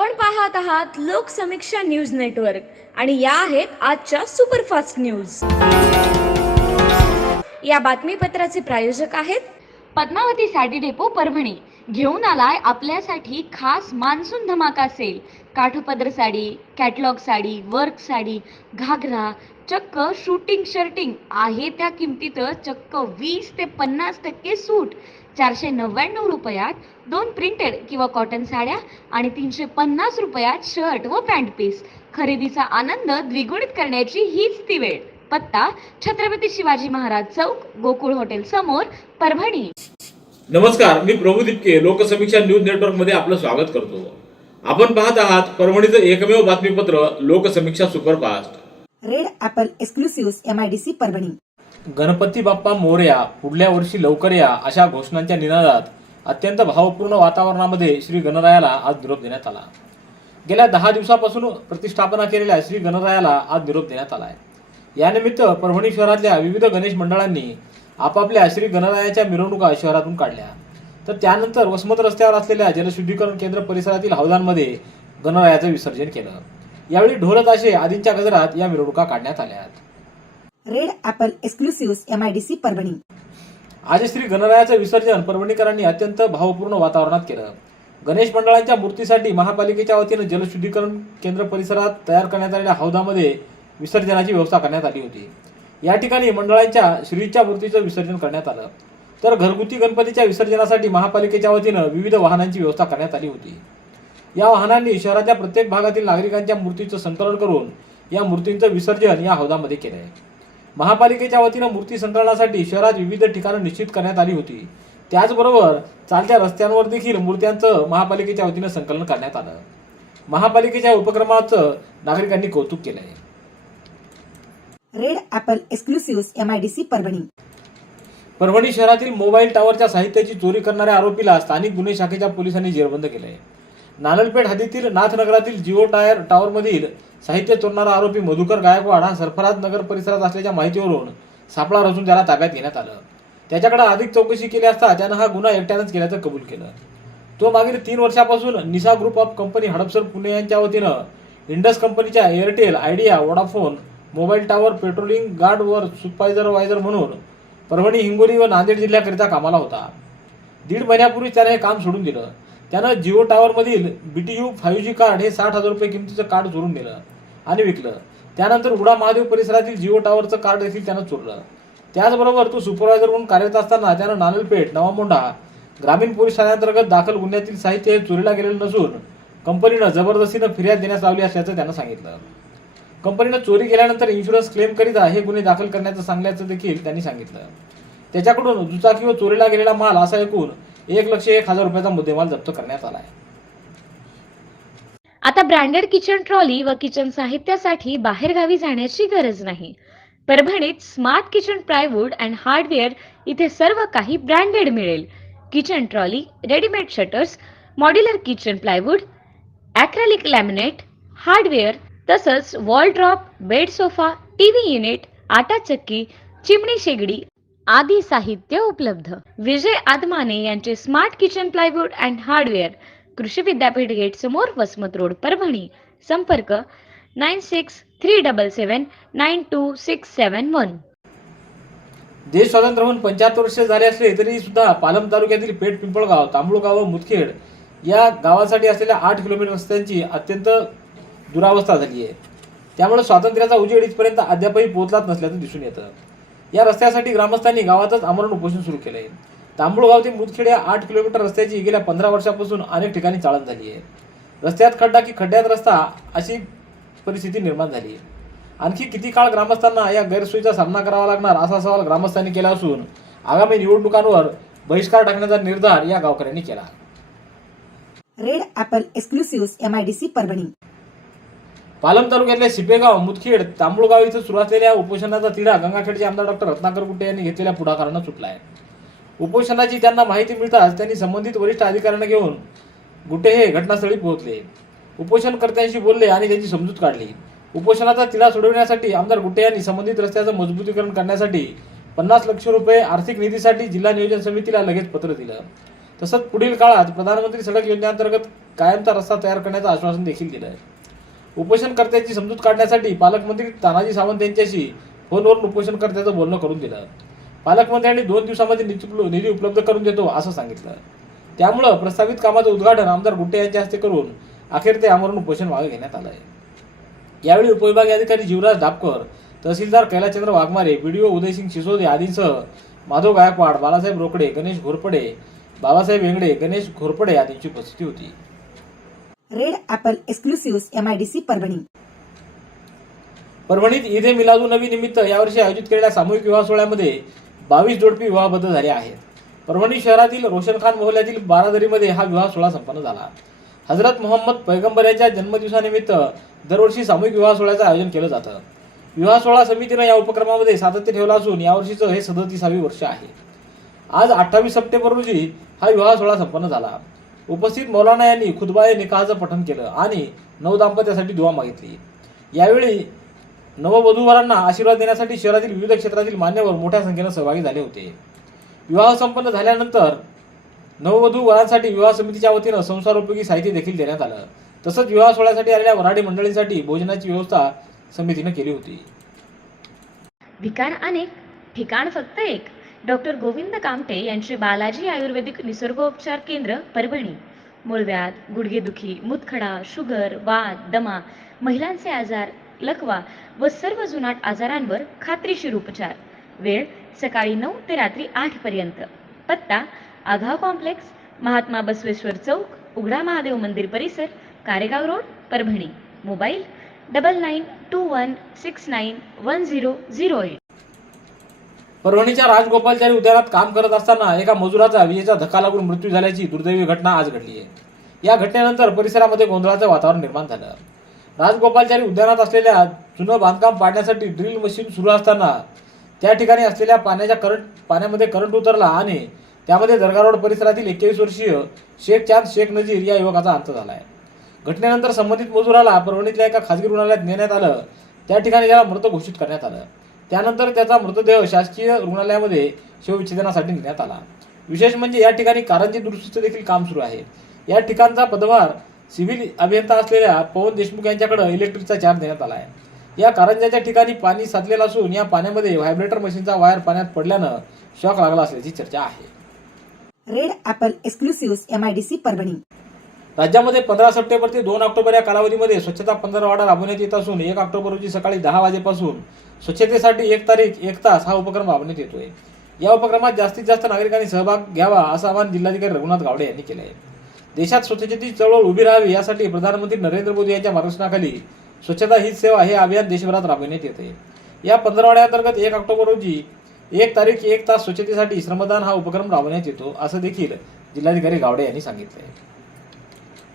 आपण पाहत आहात लोकसमीक्षा न्यूज नेटवर्क आणि या आहेत आजच्या सुपरफास्ट न्यूज। या बातमीपत्राचे प्रायोजक आहेत पद्मावती साडी डेपो परभणी। घेऊन आलाय आपल्यासाठी खास मान्सून धमाका सेल। काठपदर साडी, कॅटलॉग साडी, वर्क साडी, घागरा, चक्क शूटिंग शर्टिंग आहे त्या किमतीत चक्क 20 ते 50% सूट। 499 रुपयात 2 प्रिंटेड किंवा कॉटन साड्या आणि 350 रुपयात शर्ट व पॅन्ट पीस। खरेदीचा आनंद द्विगुणित करण्याची हीच ती वेळ। पत्ता छत्रपती शिवाजी महाराज चौक, गोकुळ हॉटेल समोर, परभणी। नमस्कार, मी प्रभू दिपके लोकसमीक्षा न्यूज नेटवर्क मध्ये आपलं स्वागत करतो। आपण पाहत आहात परभणीचं एकमेव बातमीपत्र Loksamiksha superfast. Red apple exclusive MIDC Parbhani. Ganpati Bappa Morya, पुढल्या वर्षी लवकर या अशा घोषणांच्या निनादात अत्यंत भावपूर्ण वातावरणामध्ये श्री गणरायाला आज निरोप देण्यात आला। गेल्या 10 दिवसापासून प्रतिष्ठापना केलेल्या श्री गणरायाला आज निरोप देण्यात आला आहे। यानिमित्त परभणी शहरातल्या विविध गणेश मंडळांनी आपापल्या श्री गणरायाच्या मिरवणुका शहरातून काढल्या, तर त्यानंतर वसमत रस्त्यावर असलेल्या जलशुद्धीकरण केंद्र परिसरातील हौदांमध्ये गणरायाचं विसर्जन केलं। यावेळी ढोल ताशे आदींच्या गजरात या मिरवणुका काढण्यात आल्या। Red apple exclusive MIDC Parbhani. आज श्री गणरायाचं विसर्जन परभणीकरांनी अत्यंत भावपूर्ण वातावरणात केलं। गणेश मंडळांच्या मूर्तीसाठी महापालिकेच्या वतीनं जलशुद्धीकरण केंद्र परिसरात तयार करण्यात आलेल्या हौदामध्ये विसर्जनाची व्यवस्था करण्यात आली होती। या ठिकाणी मंडळांच्या श्रीच्या मूर्तीचं विसर्जन करण्यात आलं, तर घरगुती गणपतीच्या विसर्जनासाठी महापालिकेच्या वतीनं विविध वाहनांची व्यवस्था करण्यात आली होती। या वाहनांनी शहराच्या प्रत्येक भागातील नागरिकांच्या मूर्तीचं संकलन करून या मूर्तींचं विसर्जन या हौदामध्ये केलं आहे। महापालिकेच्या वतीनं मूर्ती संकलनासाठी शहरात विविध ठिकाणं निश्चित करण्यात आली होती। त्याचबरोबर चालत्या रस्त्यांवर देखील मूर्त्यांचं महापालिकेच्या वतीनं संकलन करण्यात आलं। महापालिकेच्या उपक्रमाचं नागरिकांनी कौतुक केलं आहे। Red apple exclusive MIDC Parbhani. Parbhani शहरातील मोबाईल टावरच्या साहित्याची चोरी करणाऱ्या आरोपीला स्थानिक गुन्हे शाखेच्या पोलिसांनी जेरबंद केलं आहे। नानलपेठ हद्दीतील नाथनगरातील जिओ टावरमधील साहित्य चोरणारा आरोपी मधुकर गायकवाड हा सरफराज नगर परिसरात असल्याच्या माहितीवरून सापळा रचून त्याला ताब्यात घेण्यात आलं। त्याच्याकडे अधिक चौकशी केली असता त्यानं हा गुन्हा एकट्यानंच केल्याचं कबूल केलं। तो मागील 3 वर्षापासून Nisa group of company Hadapsar Pune यांच्या वतीनं इंडस कंपनीच्या Airtel, Idea, Vodafone mobile tower patrolling guard वर सुपरवायझर म्हणून परभणी, हिंगोली व नांदेड जिल्ह्याकरिता कामाला होता। 1.5 महिन्यापूर्वी त्याने हे काम सोडून दिलं। त्यानं जिओ टावरमधील BTU 5G कार्ड हे 60,000 रुपये किमतीचं कार्ड चोरून नेलं आणि विकलं। त्यानंतर उडा महादेव परिसरातील जिओ टावरचं कार्ड देखील त्यानं चोरलं। त्याचबरोबर तो सुपरवायझर म्हणून कार्यरत असताना त्यानं नानलपेठ, नवामोंढा ग्रामीण पोलीस ठाण्याअंतर्गत दाखल गुन्ह्यातील साहित्य हे चोरीला गेलेलं नसून कंपनीनं जबरदस्तीनं फिर्याद देण्यास लावली असल्याचं त्यानं सांगितलं। कंपनीनं चोरी केल्यानंतर इन्शुरन्स क्लेम करिता हे गुन्हे दाखल करण्याचं सांगल्याचं देखील त्यांनी सांगितलं। त्याच्याकडून दुचाकी व चोरीला गेलेला माल असा एकूण 1,01,000 रुपयाचा मुद्देमाल जप्त करण्यात आला आहे। आता ब्रँडेड किचन ट्रॉली व किचन साहित्यासाठी बाहेरगावी जाण्याची गरज नाही। परभणीत smart kitchen plywood and hardware इथे सर्व काही ब्रँडेड मिळेल। Kitchen trolley, readymade shutters, modular kitchen plywood, acrylic laminate, hardware तसंच wall drop, bed sofa, TV unit, आटा चक्की, चिमणी शेगडी आदी साहित्य उपलब्ध। विजय आदमाने यांचे smart kitchen plywood and hardware, कृषी विद्यापीठ गेट समोर, वसमत रोड, परभणी। संपर्क 9637792671। देश स्वातंत्र्य होऊन 75 वर्षे झाले असले तरी सुद्धा पालम तालुक्यातील पेठ, पिंपळगाव, तांबळगाव व मुदखेड या गावासाठी असलेल्या 8 किलोमीटर रस्त्यांची अत्यंत दुरावस्था झाली आहे। त्यामुळे स्वातंत्र्याचा उजेड इथपर्यंत अद्यापही पोहोचलाच नसल्याचं दिसून येतं। या रस्त्यासाठी ग्रामस्थांनी गावातच आमरण उपोषण सुरू केलंय। तांबळगाव ते मुदखेड या 8 किलोमीटर रस्त्याची गेल्या 15 वर्षापासून अनेक ठिकाणी चाळण झाली आहे। रस्त्यात खड्डा की खड्ड्यात रस्ता अशी परिस्थिती निर्माण झाली आहे। आणखी किती काळ ग्रामस्थांना या गैरसोयीचा सामना करावा लागणार असा सवाल ग्रामस्थांनी केला असून आगामी निवडणुकांवर बहिष्कार टाकण्याचा निर्धार या गावकऱ्यांनी केला। Red apple exclusive MIDC Parbhani. Palam तालुक्यातल्या सिपेगाव, मुदखेड, तांबळगाव इथं सुरू असलेल्या उपोषणाचा तिढा गंगाखेडचे आमदार डॉक्टर रत्नाकर गुट्टे यांनी घेतलेल्या पुढाकारानं सुटला आहे। उपोषणाची त्यांना माहिती मिळताच त्यांनी संबंधित वरिष्ठ अधिकाऱ्यांना घेऊन गुट्टे हे घटनास्थळी पोहोचले, उपोषणकर्त्यांशी बोलले आणि त्यांची समजूत काढली। उपोषणाचा तिढा सोडविण्यासाठी आमदार गुट्टे यांनी संबंधित रस्त्याचं मजबूतीकरण करण्यासाठी 50 लाख रुपये आर्थिक निधीसाठी जिल्हा नियोजन समितीला लगेच पत्र दिलं। तसंच पुढील काळात प्रधानमंत्री सडक योजनेअंतर्गत कायमचा रस्ता तयार करण्याचं आश्वासन देखील दिलं आहे. उपोषणकर्त्यांची समजूत काढण्यासाठी पालकमंत्री तानाजी सावंत यांच्याशी फोनवरून उपोषणकर्त्याचं बोलणं करून दिलं. पालकमंत्र्यांनी 2 दिवसामध्ये निधी उपलब्ध करून देतो असं सांगितलं. त्यामुळं प्रस्तावित कामाचं उद्घाटन आमदार गुट्टे यांच्या हस्ते करून अखेर ते आमरण उपोषण मागे घेण्यात आलं आहे. यावेळी उपविभागीय अधिकारी जीवराज डापकर, तहसीलदार कैलासचंद्र वाघमारे, बीडीओ उदयसिंग सिसोदे आदींसह माधव गायकवाड, बालासाहेब रोकडे, गणेश घोरपडे, बाबासाहेब वेंगडे, गणेश घोरपडे आदींची उपस्थिती होती. Red apple exclusive MIDC Parbhani. परभणीत ईद ए मिलादुन्नबी निमित्त यावर्षी आयोजित केलेल्या सामूहिक विवाह सोहळ्यामध्ये 22 जोडपी विवाहबद्ध झाले आहेत. परभणी शहरातील रोशनखान मोहल्ल्यातील बारादरीमध्ये हा विवाह सोहळा संपन्न झाला. हजरत मोहम्मद पैगंबर यांच्या जन्मदिवसानिमित्त दरवर्षी सामूहिक विवाह सोहळ्याचं आयोजन केलं जातं. विवाह सोहळा समितीनं या उपक्रमामध्ये सातत्य ठेवलं असून यावर्षीचं हे 37वे वर्ष आहे. आज 28 सप्टेंबर रोजी हा विवाह सोहळा संपन्न झाला. उपस्थित मौलाना यांनी खुतबा-ए निकाहचं पठण केलं आणि नवदाम्पत्यासाठी दुआ मागितली. यावेळी नववधूवरांना आशीर्वाद देण्यासाठी शहरातील विविध क्षेत्रातील मान्यवर मोठ्या संख्येनं सहभागी झाले होते. विवाह संपन्न झाल्यानंतर नववधू वरांसाठी विवाह समितीच्या वतीनं संसारोपयोगी साहित्य देखील देण्यात आलं. तसंच विवाह सोहळ्यासाठी आलेल्या वऱ्हाडी मंडळींसाठी भोजनाची व्यवस्था समितीनं केली होती. ठिकाण अनेक, ठिकाण फक्त एक. डॉक्टर गोविंद कामटे यांचे बालाजी आयुर्वेदिक निसर्गोपचार केंद्र परभणी. मूळव्याध, गुडघेदुखी, मूतखडा, शुगर, वात, दमा, महिलांचे आजार, लकवा व सर्व जुनाट आजारांवर खात्रीशीर उपचार. वेळ सकाळी 9 ते रात्री 8 पर्यंत. पत्ता आघाव कॉम्प्लेक्स, महात्मा बसवेश्वर चौक, उघडा महादेव मंदिर परिसर, कारेगाव रोड, परभणी. मोबाईल 9921691008. परभणीच्या राजगोपालचारी उद्यानात काम करत असताना एका मजुराचा विजेचा धक्का लागून मृत्यू झाल्याची दुर्दैवी घटना आज घडली आहे. या घटनेनंतर परिसरामध्ये गोंधळाचं वातावरण निर्माण झालं. राजगोपालचारी उद्यानात असलेल्या जुनं बांधकाम पाडण्यासाठी ड्रिल मशीन सुरू असताना त्या ठिकाणी असलेल्या पाण्यामध्ये करंट उतरला आणि त्यामध्ये दर्गा रोड परिसरातील 21 वर्षीय शेख चांद शेख नजीर या युवकाचा अंत झाला आहे. घटनेनंतर संबंधित मजुराला परभणीतल्या एका खासगी रुग्णालयात नेण्यात आलं. त्या ठिकाणी त्याला मृत घोषित करण्यात आलं. त्यानंतर त्याचा मृतदेह शासकीय रुग्णालयामध्ये शवविच्छेदनासाठी नेण्यात आला. विशेष म्हणजे या ठिकाणी कारंजी दुरुस्तीचं देखील काम सुरू आहे. या ठिकाणचा पदभार सिव्हिल अभियंता असलेल्या पवन देशमुख यांच्याकडे इलेक्ट्रिकचा चार्ज देण्यात आला आहे. या कारंजाच्या ठिकाणी पाणी साचलेलं असून या पाण्यामध्ये व्हायब्रेटर मशीनचा वायर पाण्यात पडल्यानं शॉक लागला असल्याची चर्चा आहे. Red apple exclusive MIDC Parbhani. राज्यामध्ये 15 सप्टेंबर ते 2 ऑक्टोबर या कालावधीमध्ये स्वच्छता पंधरवडा राबवण्यात येत असून 1 ऑक्टोबर रोजी सकाळी 10 वाजेपासून स्वच्छतेसाठी 1 तारीख 1 तास हा उपक्रम राबवण्यात येतोय. या उपक्रमात जास्तीत जास्त नागरिकांनी सहभाग घ्यावा असं आवाहन जिल्हाधिकारी रघुनाथ गावडे यांनी केलं आहे. देशात स्वच्छतेची चळवळ उभी राहावी यासाठी प्रधानमंत्री नरेंद्र मोदी यांच्या मार्गदर्शनाखाली स्वच्छता हीच सेवा हे अभियान देशभरात राबवण्यात येते. या पंधरवड्याअंतर्गत 1 ऑक्टोबर रोजी 1 तारीख 1 तास स्वच्छतेसाठी श्रमदान हा उपक्रम राबवण्यात येतो असं देखील जिल्हाधिकारी गावडे यांनी सांगितलंय.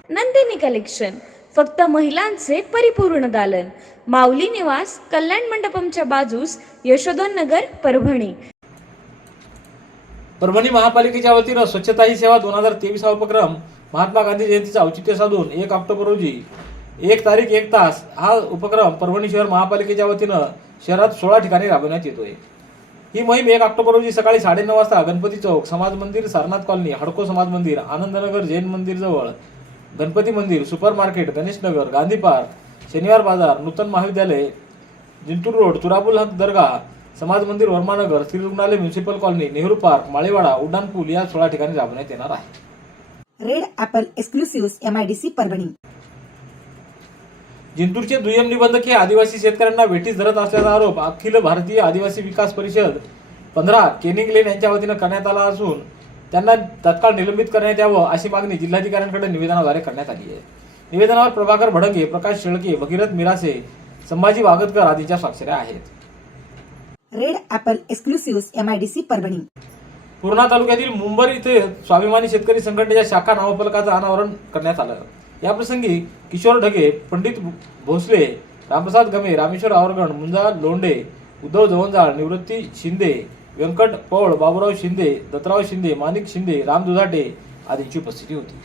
नंदिनी कलेक्शन, फक्त महिलांचे परिपूर्ण दालन. माऊली निवास, कल्याण मंडपमच्या बाजूस, यशोधन नगर, परभणी. परभणी महापालिकेच्या वतीनं स्वच्छता ही सेवा 2023 हा उपक्रम महात्मा गांधी जयंतीचं औचित्य साधून 1 ऑक्टोबर रोजी 1 तारीख 1 तास हा उपक्रम परभणी शहर महापालिकेच्या वतीनं शहरात 16 ठिकाणी राबवण्यात येतोय. ही मोहीम 1 ऑक्टोबर रोजी सकाळी 9:30 वाजता गणपती चौक, समाज मंदिर, सारनाथ कॉलनी, हडको समाज मंदिर, आनंदनगर जैन मंदिर जवळ, गणपती मंदिर, super market, Ganesh Nagar, Gandhi park, शनिवार बाजार, नूतन महाविद्यालय, जिंतूर रोड, तुराबुल हक दर्गा, समाज मंदिर, वर्मानगर, श्री रुग्णालय, municipal colony, Nehru park, Malewada, उड्डाण पूल या 16 ठिकाणी राबवण्यात येणार आहे. Red apple exclusive MIDC Parbhani. जिंतूरचे दुय्यम निबंधक हे आदिवासी शेतकऱ्यांना वेठीस धरत असल्याचा आरोप अखिल भारतीय आदिवासी विकास परिषद 15 केनिंग लेन यांच्या वतीनं करण्यात आला असून त्यांना तत्काळ निलंबित करण्यात यावं अशी मागणी जिल्हाधिकाऱ्यांकडे निवेदनाद्वारे करण्यात आली आहे. निवेदनावर प्रभाकर भडंगे, प्रकाश शेळके, भगीरथ मिरासे, संभाजी वागतकर आदींच्या स्वाक्षऱ्या आहेत. Red apple exclusive MIDC Parbhani. Purna तालुक्यातील मुंबर इथे स्वाभिमानी शेतकरी संघटनेच्या शाखा नामफलकाचं अनावरण करण्यात आलं. याप्रसंगी किशोर ढगे, पंडित भोसले, रामप्रसाद गमे, रामेश्वर आवरगण, मुंजा लोंढे, उद्धव जवंजाळ, निवृत्ती शिंदे, व्यंकट पौळ, बाबूराव शिंदे, दत्तराव शिंदे, माणिक शिंदे, राम दुधाटे आदींची उपस्थिती होती.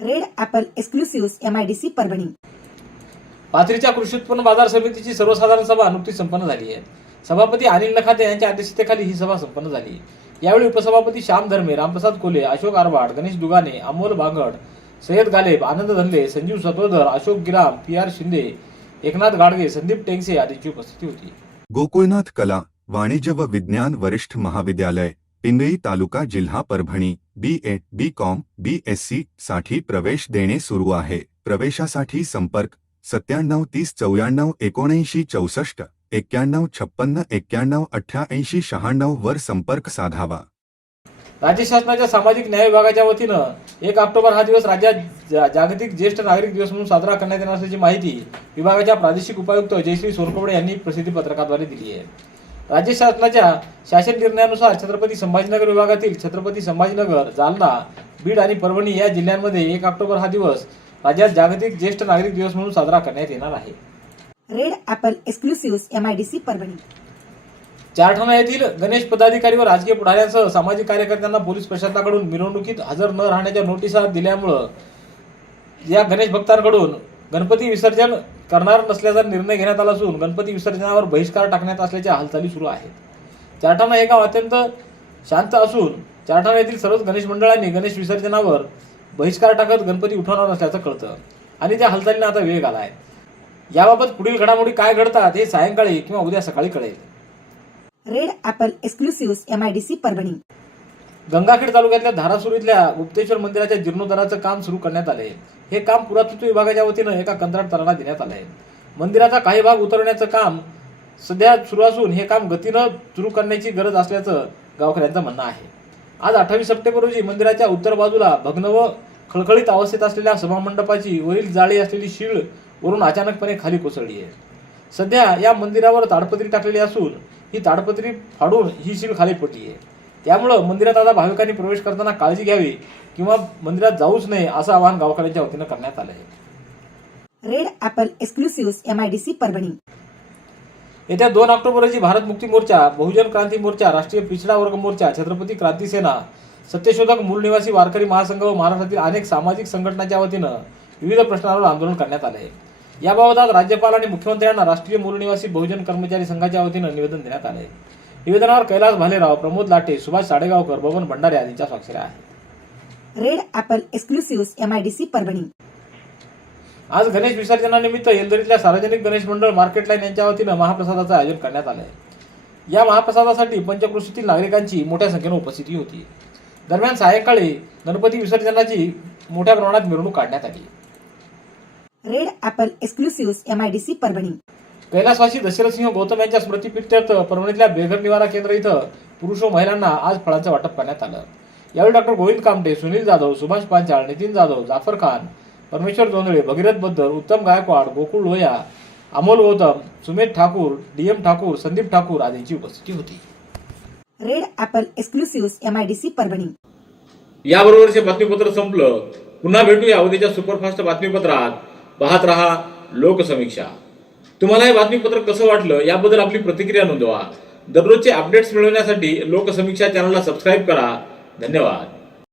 Red apple exclusive MIDC Parbhani. पाथरीच्या कृषी उत्पन्न बाजार समितीची सर्वसाधारण सभा नुकतीच संपन्न झाली आहे. सभापती अनिल नखाते यांच्या अध्यक्षतेखाली ही सभा संपन्न झाली. यावेळी उपसभापती श्याम धर्मे, रामप्रसाद कोले, अशोक आरवाड, गणेश दुगाने, अमोल बांगड, सय्यद गालेब, आनंद धनले, संजीव सतोदर, अशोक गिराम, PR शिंदे, एकनाथ गाडगे, संदीप टेंगसे आदींची उपस्थिती होती. गोकुळनाथ कला वाणिज्य व विज्ञान वरिष्ठ महाविद्यालय पिंगळी तालुका जिल्हा परभणी BA BCom BSc साठी प्रवेश देणे सुरू आहे. प्रवेशासाठी संपर्क 97 30 94 79 64 91 56 91 88 96 वर संपर्क साधावा. राज्य शासनाच्या सामाजिक न्याय विभागाच्या वतीनं 1 ऑक्टोबर हा दिवस राज्यात जागतिक ज्येष्ठ नागरिक दिवस म्हणून साजरा करण्यात येणार असल्याची माहिती विभागाच्या प्रादेशिक उपायुक्त जयश्री सोनकवडे यांनी प्रसिद्धी पत्रकाद्वारे दिली आहे. राज्य शासनाच्या शासन निर्णयानुसार छत्रपती संभाजीनगर विभागातील छत्रपती संभाजीनगर, जालना, बीड आणि परभणी या जिल्ह्यांमध्ये 1 ऑक्टोबर हा दिवस राज्यात जागतिक ज्येष्ठ नागरिक दिवस म्हणून साजरा करण्यात येणार आहे. Red apple exclusives MIDC Parbhani. Charthana येथील गणेश पदाधिकारी व राजकीय पुढाऱ्यांसह सामाजिक कार्यकर्त्यांना पोलीस प्रशासनाकडून मिरवणुकीत हजर न राहण्याच्या नोटिसा दिल्यामुळं या गणेश भक्तांकडून गणपती विसर्जन करणार नसल्याचा निर्णय घेण्यात आला असून गणपती विसर्जनावर बहिष्कार टाकण्यात असल्याच्या हालचाली सुरू आहेत. चारठाणा हे गाव अत्यंत शांत असून चारठाणा येथील सर्वच गणेश मंडळांनी गणेश विसर्जनावर बहिष्कार टाकत गणपती उठवणार नसल्याचं कळतं आणि त्या हालचालींना आता वेग आला आहे. याबाबत पुढील घडामोडी काय घडतात हे सायंकाळी किंवा उद्या सकाळी कळेल. Red apple exclusives MIDC Parbhani. Gangakhed तालुक्यातल्या धारासूर इथल्या गुप्तेश्वर मंदिराच्या जीर्णोद्धाराचं काम सुरू करण्यात आले. हे काम पुरातत्व विभागाच्या वतीनं एका कंत्राटदाराला देण्यात आलं आहे. मंदिराचा काही भाग उतरवण्याचं काम सध्या सुरू असून हे काम गतीनं सुरू करण्याची गरज असल्याचं गावकऱ्यांचं म्हणणं आहे. आज 28 सप्टेंबर रोजी मंदिराच्या उत्तर बाजूला भग्न व खळखळीत अवस्थेत असलेल्या सभामंडपाची वरील जाळी असलेली शीळ वरून अचानकपणे खाली कोसळली आहे. सध्या या मंदिरावर ताडपत्री टाकलेली असून ही ताडपत्री फाडून ही शीळ खाली पडली आहे. त्यामुळं मंदिरात आता भाविकांनी प्रवेश करताना काळजी घ्यावी किंवा मंदिरात जाऊच नये असं आवाहन गावकऱ्यांच्या वतीनं करण्यात आलं आहे. Red apple exclusives MIDC Parbhani. येत्या 2 ऑक्टोबर रोजी भारत मुक्ती मोर्चा, बहुजन क्रांती मोर्चा, राष्ट्रीय पिछडा वर्ग मोर्चा, छत्रपती क्रांती सेना, सत्यशोधक मूळ निवासी वारकरी महासंघ व महाराष्ट्रातील अनेक सामाजिक संघटनांच्या वतीनं विविध प्रश्नांवर आंदोलन करण्यात आले आहे. याबाबत आज राज्यपाल आणि मुख्यमंत्र्यांना राष्ट्रीय मूळ निवासी बहुजन कर्मचारी संघाच्या वतीनं निवेदन देण्यात आले. निवेदनावर कैलास भालेराव, प्रमोद लाटे, सुभाष साडेगावकर, बबन भंडारे आदींच्या स्वाक्षऱ्या आहेत. Red apple exclusives MIDC Parbhani. आज गणेश विसर्जनानिमित्त येलदरीतल्या सार्वजनिक गणेश मंडळ मार्केट लाईन यांच्या वतीनं महाप्रसादाचं आयोजन करण्यात आलं आहे. या महाप्रसादासाठी पंचक्रोशीतील नागरिकांची मोठ्या संख्येनं उपस्थिती होती. दरम्यान सायंकाळी गणपती विसर्जनाची मोठ्या प्रमाणात मिरवणूक काढण्यात आली. Red apple exclusives MIDC Parbhani. कैलासवासी दशरथसिंह गौतम यांच्या स्मृतिप्रित्यर्थ परभणीतल्या बेघर निवारा केंद्र इथं पुरुष व महिलांना आज फळांचं वाटप करण्यात आलं. यावेळी डॉक्टर गोविंद कामटे, सुनील जाधव, सुभाष पांचाळ, नितीन जाधव, जाफर खान, परमेश्वर जोंधळे, भगीरथ बद्दर, उत्तम गायकवाड, गोकुळ लोया, अमोल गौतम, सुमेध ठाकूर, DM ठाकूर, संदीप ठाकूर आदींची उपस्थिती होती. Red apple exclusives MIDC Parbhani. याबरोबरचे बातमीपत्र संपलं. पुन्हा भेटूया उद्याच्या सुपरफास्ट बातमीपत्रात. पाहत रहा लोकसमीक्षा. तुम्हाला हे बातमीपत्र कसं वाटलं याबद्दल आपली प्रतिक्रिया नोंदवा. दररोजचे अपडेट्स मिळवण्यासाठी लोकसमीक्षा चॅनलला सबस्क्राईब करा. धन्यवाद.